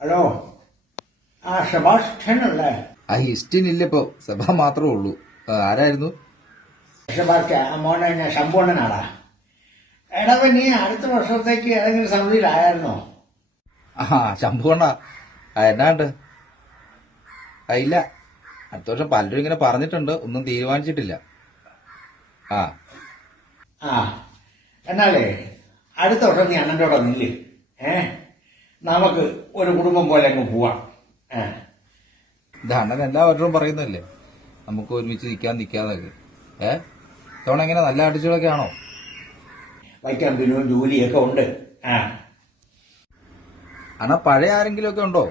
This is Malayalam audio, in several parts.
ഹലോ, ആ സെബാസ്റ്റ്യനല്ലേ? ആ ഹിസ്റ്റിനില്ലപ്പോ സഭ മാത്രമേ ഉള്ളൂ. ആരായിരുന്നു? സെബാസ്റ്റ്യൻ മോനെ, ഞാൻ ശമ്പൂണ്ണനാടാ. എടാ, നീ അടുത്ത വർഷത്തേക്ക് ഏതെങ്കിലും സമിതിയിലായിരുന്നോ? ആ ശംഭുവണ്ണ, എന്നാണ്ട്? ഇല്ല, അടുത്ത വർഷം പലരും ഇങ്ങനെ പറഞ്ഞിട്ടുണ്ട്, ഒന്നും തീരുമാനിച്ചിട്ടില്ല. ആ ആ എന്നാലേ അടുത്ത വർഷം നീ അണ്ണൻ്റെ കൂടെ നില്ല്. നമുക്ക് ഒരു കുടുംബം പോലെ അങ്ങ് പോവാം. ഇത് അണ്ണൻ എല്ലാ വർഷവും പറയുന്നല്ലേ, നമുക്ക് ഒരുമിച്ച് നിൽക്കാതൊക്കെ. തവണ എങ്ങനെ നല്ല ആർട്ടിസ്റ്റുകളൊക്കെ ആണോ? വൈക്കം ബിനുവും ജോലിയൊക്കെ ഉണ്ട്. അണ്ണാ പഴയ ആരെങ്കിലും ഒക്കെ ഉണ്ടോ?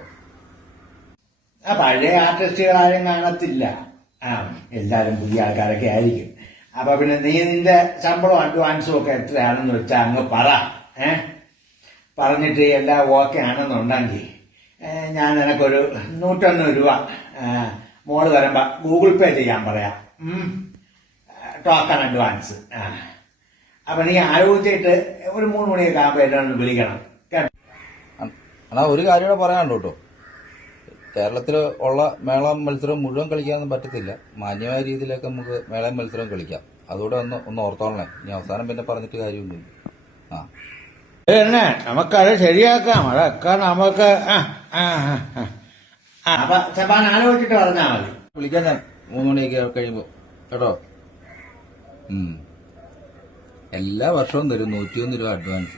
പഴയ ആർട്ടിസ്റ്റുകളാരും കാണത്തില്ല. എല്ലാരും പുതിയ ആൾക്കാരൊക്കെ ആയിരിക്കും. അപ്പൊ പിന്നെ നീ നിന്റെ ശമ്പളവും അഡ്വാൻസും ഒക്കെ എത്രയാണെന്ന് വെച്ചാൽ അങ്ങ് പറ. പറഞ്ഞിട്ട് എല്ലാം ഓക്കെ ആണെന്നുണ്ടെങ്കിൽ ഞാൻ നിനക്കൊരു 150 രൂപ മോള് വരുമ്പോ ഗൂഗിൾ പേ ചെയ്യാൻ പറയാം. Token advance. അപ്പൊ നീ ആലോചിച്ചിട്ട് ഒരു 3 മണിയൊക്കെ ആകുമ്പോ എന്നെ ഒന്ന് വിളിക്കണം. അണ്ണാ ഒരു കാര്യം കൂടെ പറയാനുണ്ടോ കേട്ടോ. കേരളത്തിൽ ഉള്ള മേളം മത്സരം മുഴുവൻ കളിക്കാനൊന്നും പറ്റത്തില്ല. മാന്യമായ രീതിയിലൊക്കെ നമുക്ക് മേളം മത്സരം കളിക്കാം. അതുകൂടെ ഒന്ന് ഓർത്തോളണേ. ഇനി അവസാനം പിന്നെ പറഞ്ഞിട്ട് കാര്യമൊന്നുമില്ല. തന്നെ നമുക്കത് ശരിയാക്കാം. അതൊക്കെ നമുക്ക് അപ്പൊ ചപ്പാൻ ആലോചിച്ചിട്ട് പറഞ്ഞാൽ മതി. വിളിക്കാം ഞാൻ 3 മണിയൊക്കെ കഴിയുമ്പോ കേട്ടോ. എല്ലാ വർഷവും തരും 101 രൂപ അഡ്വാൻസ്.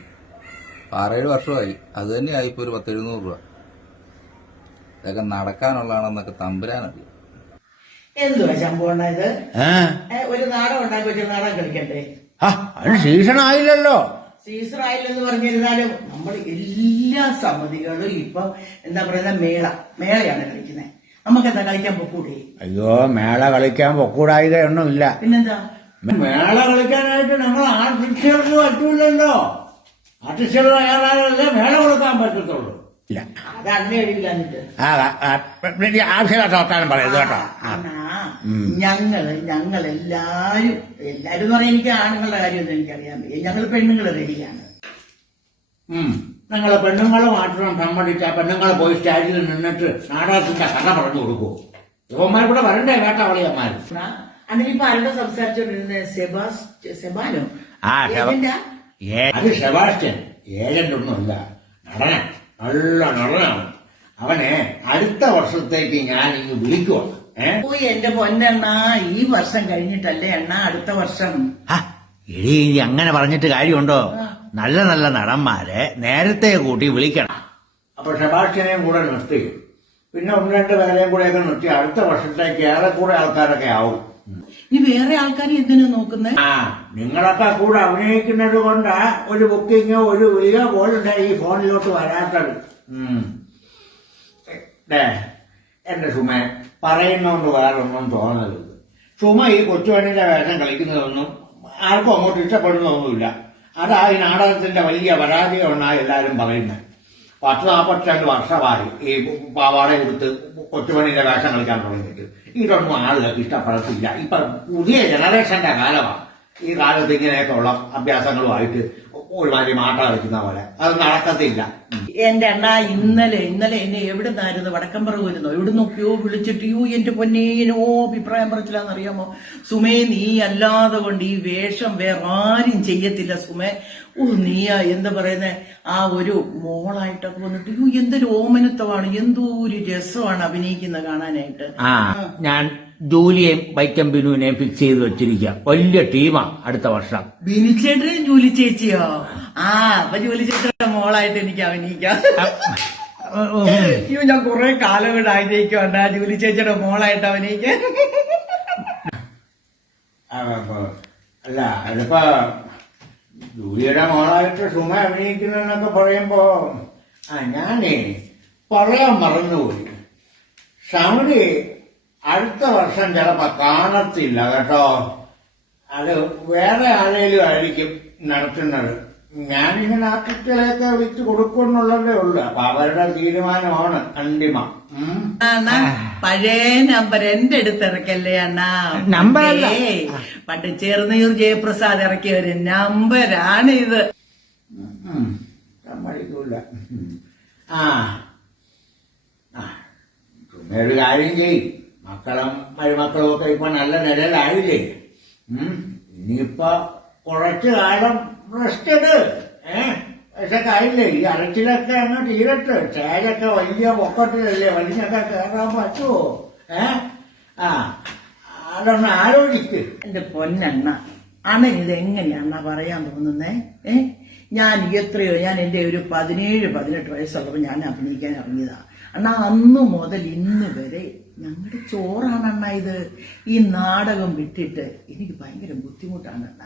6-7 വർഷമായി. അത് തന്നെ ആയിപ്പോ ഒരു 10-700 രൂപ. ഇതൊക്കെ നടക്കാനുള്ളതാണെന്നൊക്കെ തമ്പുരാനറിയാം. എന്തുവാ ശമ്പൂണ്ണ ഇത്? ഒരു നാടകം ഉണ്ടാക്കി വെച്ച നാടകം കളിക്കണ്ടേ? അത് സീസൺ ആയില്ലല്ലോ. സീസൺ ആയില്ലെന്ന് പറഞ്ഞിരുന്നാലും നമ്മൾ എല്ലാ സമിതികളും ഇപ്പൊ എന്താ പറയുന്ന മേളയാണ് കളിക്കുന്നത്. നമുക്കെന്താ കളിക്കാൻ പൊക്കൂടെ? അയ്യോ, മേള കളിക്കാൻ പൊക്കൂടായതൊന്നുമില്ല. പിന്നെന്താ? മേള കളിക്കാനായിട്ട് ഞങ്ങൾ ആർട്ടിസ്റ്റുകൾക്ക് പറ്റൂലല്ലോ. ആർട്ടിസ്റ്റുകൾ അയാളല്ലേ മേള കൊടുക്കാൻ പറ്റത്തുള്ളൂ. ആവശ്യമില്ലാത്ത വർത്താനം പറയരുത് കേട്ടോ. ഞങ്ങളെല്ലാരും എന്ന് പറയാൻ എനിക്ക് ആണുങ്ങളുടെ കാര്യമൊന്നും എനിക്കറിയാൻ വയ്യ. ഞങ്ങൾ പെണ്ണുങ്ങൾ റെഡിയാണ്. ഞങ്ങളെ പെണ്ണുങ്ങൾ മാത്രം സമ്മതിച്ച പെണ്ണുങ്ങളെ പോയി സ്റ്റേജിൽ നിന്നിട്ട് നാടകത്തിന്റെ കഥ പറഞ്ഞു കൊടുക്കൂ. യുവന്മാർ കൂടെ വരണ്ടേ വേട്ടവളിയന്മാർ. അതിനിപ്പോ ആരുടെ സംസാരിച്ചോണ്ടിരുന്നത്? സെബാനോ? അത് സെബാസ്റ്റ്യൻ. ഏജന്റ് ഒന്നുമില്ല, നടന. നല്ല നടനാണ്. അവനെ അടുത്ത വർഷത്തേക്ക് ഞാൻ ഇങ്ങ് വിളിക്കുവാണ്. എന്റെ പൊന്നെണ്ണ, ഈ വർഷം കഴിഞ്ഞിട്ടല്ലേ അണ്ണ അടുത്ത വർഷം. ഇനി അങ്ങനെ പറഞ്ഞിട്ട് കാര്യമുണ്ടോ? നല്ല നല്ല നടന്മാരെ നേരത്തെ കൂട്ടി വിളിക്കണം. അപ്പൊ സെബാസ്റ്റ്യനെയും കൂടെ നിർത്തി, പിന്നെ 1-2 പേരെയും കൂടെയൊക്കെ നിർത്തി അടുത്ത വർഷത്തേക്ക് ഏറെക്കൂടെ ആൾക്കാരൊക്കെ ആവും. ഇനി വേറെ ആൾക്കാരെ എന്തിനാ നോക്കുന്നത്? നിങ്ങളൊക്കെ കൂടെ അഭിനയിക്കുന്നത് കൊണ്ടാ ഒരു ബുക്കിങ്ങോ ഒരു വിളിയോ പോലുണ്ട് ഈ ഫോണിലോട്ട് വരാത്തത്. എന്റെ സുമ പറയുന്നോണ്ട് വേറൊന്നും തോന്നരുത്. സുമ ഈ കൊച്ചുപെണ്ണിന്റെ വേഷം കളിക്കുന്നതൊന്നും ആർക്കും അങ്ങോട്ട് ഇഷ്ടപ്പെടുന്നൊന്നുമില്ല. അതാ ഈ നാടകത്തിന്റെ വലിയ പരാജയമെന്നാണ് എല്ലാരും പറയുന്നത്. 10-42 വർഷമായി ഈ പാവാട കൊടുത്ത് കൊച്ചുപെണ്ണിന്റെ വേഷം കളിക്കാൻ തുടങ്ങിയിട്ട്. ഇതൊന്നും ആളുകൾക്ക് ഇഷ്ടപ്പെടത്തില്ല. ഇപ്പൊ പുതിയ ജനറേഷന്റെ കാലമാണ്. ഈ കാലത്ത് ഇങ്ങനെയൊക്കെ ഉള്ള അഭ്യാസങ്ങളുമായിട്ട് ഒരുമാതിരി മാട്ട കളിക്കുന്ന പോലെ അത് നടക്കത്തില്ല. എന്റെ അണ്ണ ഇന്നലെ എന്നെ എവിടുന്നായിരുന്നു? വടക്കമ്പറവുന്നോ എവിടെ നോക്കിയോ വിളിച്ചിട്ട് എന്റെ പൊന്നേനോ അഭിപ്രായം പറച്ചില്ലാന്നറിയാമോ? സുമേ, നീ അല്ലാതെ കൊണ്ട് ഈ വേഷം വേറെ ആരും ചെയ്യത്തില്ല സുമേ. നീയാ എന്താ പറയുന്നേ, ആ ഒരു മോളായിട്ടൊക്കെ വന്നിട്ട് എന്തൊരു ഓമനത്വമാണ്, എന്തോ ഒരു രസമാണ് അഭിനയിക്കുന്ന കാണാനായിട്ട്. ഞാൻ ജൂലിയെയും വൈക്കം ബിനുവിനെയും ഫിക്സ് ചെയ്ത് വെച്ചിരിക്കുക. വലിയ ടീമാ അടുത്ത വർഷം. ബിനുചേട്ടനും ജൂലി ചേച്ചിയോ? അപ്പൊ ജൂലി ചേച്ചിയുടെ മോളായിട്ട് എനിക്ക് അഭിനയിക്കാം. ഞാൻ കുറെ കാലം കൊണ്ട് ആഗ്രഹിക്കുന്നുണ്ട് ജൂലി ചേച്ചിയുടെ മോളായിട്ട് അഭിനയിക്കാൻ. അല്ല, അതിപ്പോ ജൂലിയുടെ മോളായിട്ട് സുമ അഭിനയിക്കുന്നതെന്നൊക്കെ പറയുമ്പോ ഞാനേ പറയാൻ മറന്നുപോയി. സമിതി അടുത്ത വർഷം ചിലപ്പോ കാണത്തില്ല കേട്ടോ. അത് വേറെ ആരെങ്കിലും ആയിരിക്കും നടത്തുന്നത്. ഞാനിങ്ങനെ ആർട്ടിസ്റ്റുകളെയൊക്കെ വിളിച്ച് കൊടുക്കുന്നുള്ളതേ ഉള്ളു. അപ്പൊ അവരുടെ തീരുമാനമാണ് അന്തിമം. പഴയ നമ്പർ എന്റെ അടുത്ത് ഇറക്കല്ലേ അണ്ണാ. നമ്പറല്ലേ, പണ്ട് ചെറുനീർ ജയപ്രസാദ് ഇറക്കിയ ഒരു നമ്പരാണ് ഇത്. സമ്മതിക്കൂല. ഒരു കാര്യം ചെയ്യും, മക്കളും മരുമക്കളും ഒക്കെ ഇപ്പൊ നല്ല നിലയിലായില്ലേ. ഇനിയിപ്പൊ കുറച്ചു കാലം റെസ്റ്റ് എടു. പക്ഷെ കാര്യമില്ലേ, ഈ അരച്ചിലൊക്കെ അങ്ങ് തീരട്ട്. സ്റ്റേജൊക്കെ വലിയ പൊക്കത്തിലല്ലേ, വലിഞ്ഞൊക്കെ കയറാൻ പറ്റുമോ? അതൊന്ന് ആലോചിക്ക്. എന്റെ പൊന്നണ്ണ, അണ്ണ ഇതെങ്ങനെയാ പറയാൻ തോന്നുന്നേ? ഞാൻ എന്റെ ഒരു 17-18 വയസ്സുള്ളപ്പോൾ ഞാൻ അഭിനയിക്കാൻ ഇറങ്ങിയതാ അണ്ണാ. അന്ന് മുതൽ ഇന്ന് വരെ ഞങ്ങളുടെ ചോറാണ് അണ്ണ ഇത്. ഈ നാടകം വിട്ടിട്ട് എനിക്ക് ഭയങ്കര ബുദ്ധിമുട്ടാണ് അണ്ണ.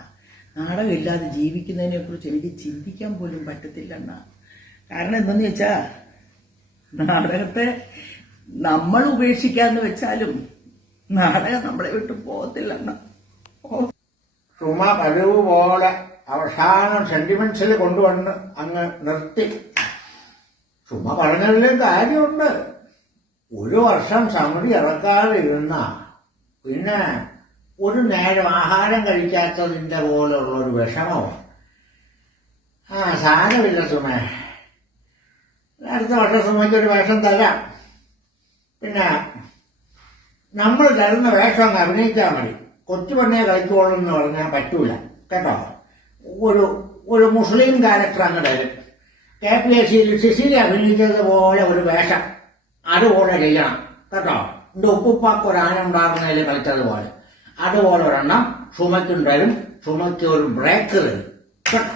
നാടകം ഇല്ലാതെ ജീവിക്കുന്നതിനെ കുറിച്ച് എനിക്ക് ചിന്തിക്കാൻ പോലും പറ്റത്തില്ല അണ്ണ. കാരണം എന്തെന്ന് വെച്ചാ, നാടകത്തെ നമ്മൾ ഉപേക്ഷിക്കാന്ന് വെച്ചാലും നാടകം നമ്മളെ വിട്ടു പോകത്തില്ല അണ്ണ. സുമ പതിവ് പോലെ അവസാനം സെന്റിമെന്റ്സിൽ കൊണ്ടുവന്ന് അങ്ങ് നിർത്തി. സുമ പറഞ്ഞതിലും കാര്യമുണ്ട്. 1 വർഷം സമിതി ഇറക്കാതെ ഇരുന്ന പിന്നെ ഒരു നേരം ആഹാരം കഴിക്കാത്തതിന്റെ പോലുള്ള ഒരു വിഷമമാണ്. സാരമില്ല സുമേ, അടുത്ത വർഷം സുമയ്ക്ക് ഒരു വേഷം തരാം. പിന്നെ നമ്മൾ തരുന്ന വേഷം അങ്ങ് അഭിനയിച്ചാൽ മതി. കൊച്ചുപെണ്ണെ കളിച്ചോളും എന്ന് പറഞ്ഞാൽ പറ്റൂല കേട്ടോ. ഒരു മുസ്ലിം ക്യാരക്ടർ അങ്ങ് തരും. KPSCയിൽ സിസിലി അഭിനയിച്ചതുപോലെ ഒരു വേഷം അതുപോലെ ചെയ്യണം കേട്ടോ. എന്റെ ഉപ്പുപ്പാക്ക് ഒരു ആന ഉണ്ടാകുന്നതിൽ കളിച്ചതുപോലെ അതുപോലെ ഒരെണ്ണം സുമയ്ക്കും തരും. സുമയ്ക്ക് ഒരു ബ്രേക്ക് തരും കേട്ടോ.